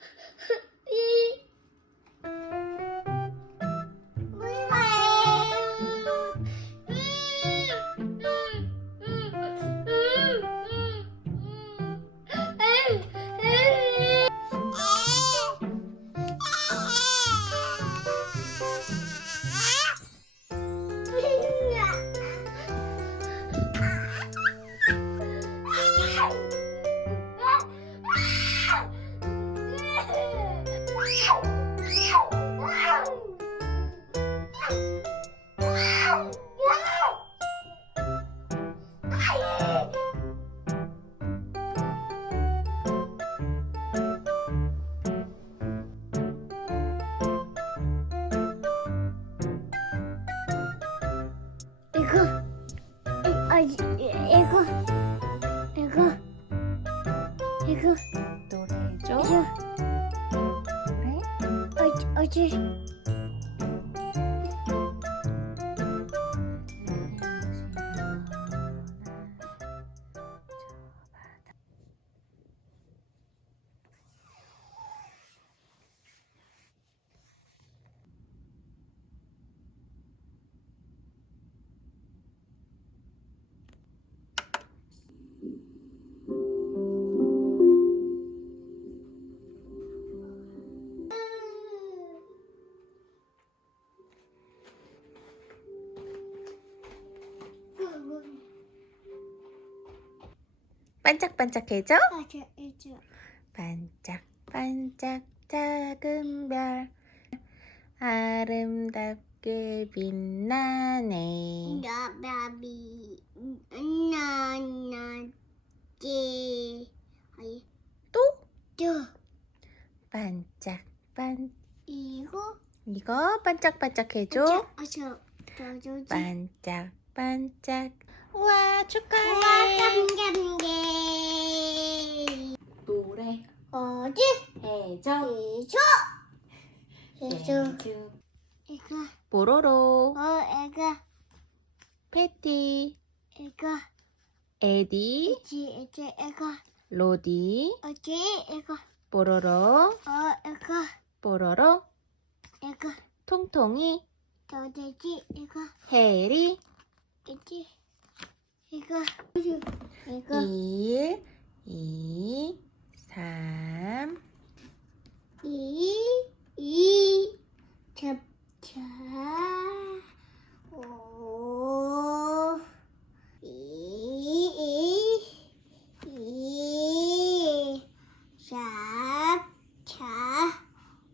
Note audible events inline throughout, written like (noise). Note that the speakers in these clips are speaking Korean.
哼 (laughs) 아 이- 이거 이거 이거 노래해줘. 이거 노래. 반짝반짝해줘. 아저 이저 반짝반짝 작은 별. 아름답게 빛나네. 나바비 나나지. 또? 저 반짝반 이거? 이거 반짝반짝해줘. 아저 저저지 반짝반짝 우와 축하해. 깜깜게. 노래. 어디 해줘. 이저 이저 해줘. 이거 뽀로로. 어 이거 패티. 이거 에디. 이지 이지 이거 로디. 어디 이거 뽀로로. 어 이거 뽀로로. 이거 통통이. 저저지 이거 해리 이지 이거. 이거. 1 2 3 이, 이, 잡자, 오, 이, 이, 이, 잡자,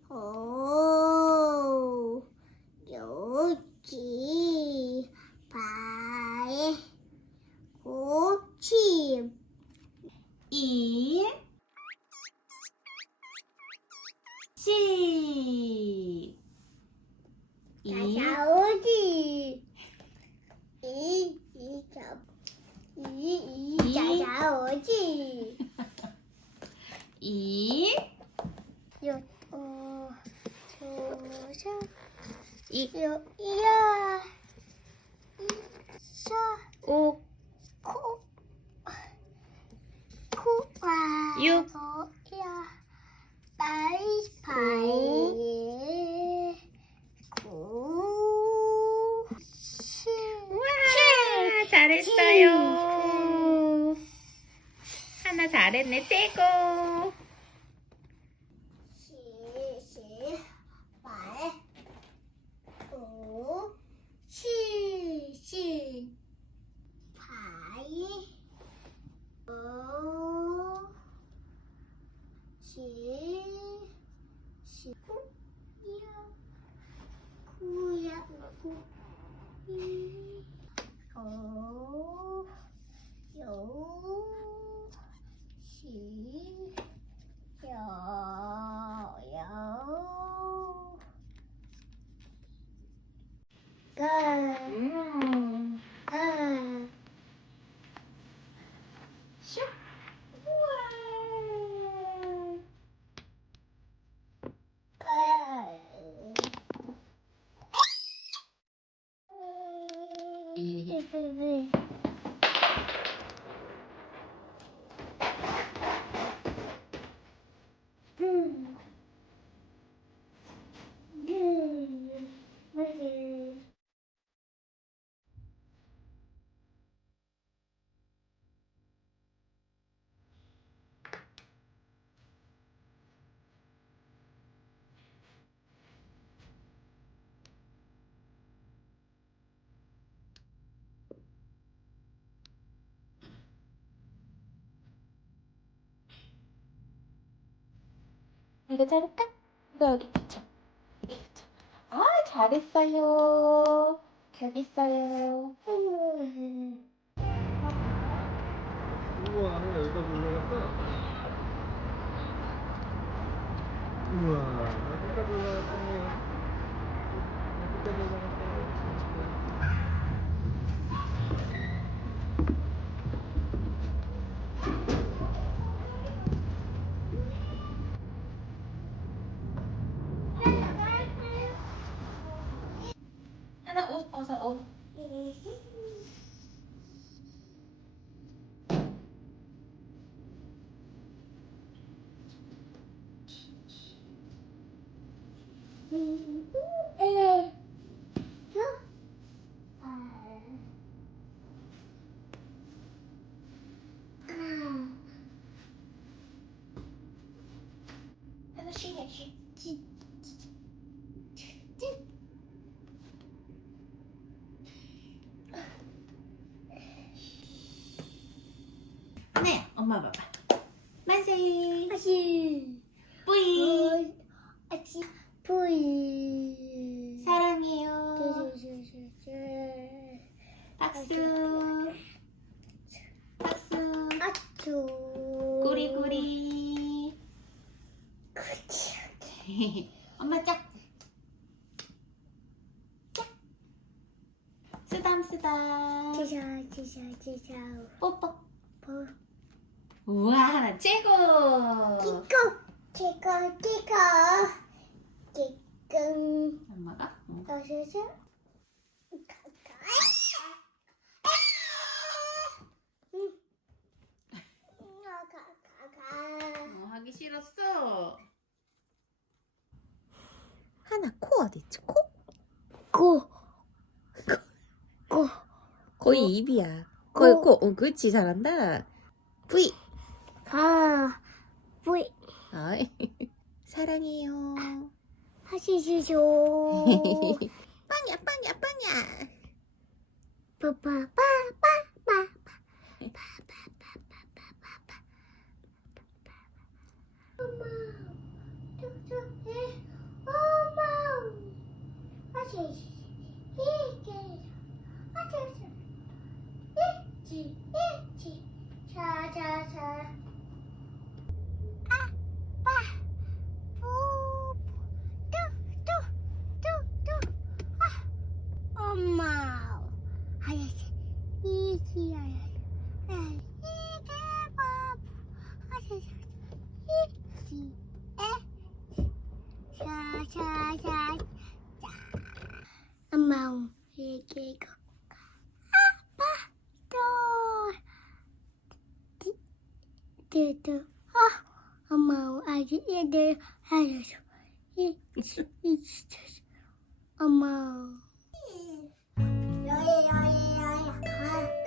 오, 요지, 발, 고치, 1 시 이, 자자오지 이, 이, 자, 이, 이, 자자오지 이, 요, 어, 저, 저, 이, 요, 이야, 이, 샤, 오, 코, 코, 와, 육. 거, 야, 빠이, 빠이, 구, 시, 우와, 잘했어요. 하나 잘했네, 떼고. 시, 시, 말, 오, 시, 시, 바이, 오, 시, 시, 구야, 구야, 구, 이, 오, 요, 시, 요, 요. 가, 음, 가. 슉. 우와. 음. 이거 자를까? 이거 여기 붙여. 여기 붙여. 아, 잘했어요. 음. 우와, 여기까지 올라갔다. 우와, 여기까지 올라갔다. 여기까지 올라갔다. 하나 옷 벗어, 옷. 에이. 하나 쉬게, 쉬. 네, 엄마 봐봐. 만세. 아시. 뿌이. 아치. 뿌이. 사랑해요. 박수. 박수. 아쭈. 꾸리꾸리. 그치. (laughs) 엄마 짝. 짝. 쓰담 쓰담. 지샤 지샤 지샤. 뽀뽀. 보. 우와, 하나 최고. 키코 키코 키코. 키코. 엄마가? 응. 어서서. 어, 하기 싫었어. 하나 코 어디 있지? 코? 고. 고. 거의 입이야. 거의 코. 코. 어, 그렇지 잘한다. V. 아. 뿌이. 아이. (laughs) 사랑해요. 하시시쇼. (laughs) 빵야 빵야 빵야. 빠빠빠빠빠. 엄마. 뚝뚝해. 엄마. 하시. 이 对的。啊妈妈我爱吃热的热的一起一起吃吃啊妈妈。耶摇呀摇呀摇呀摇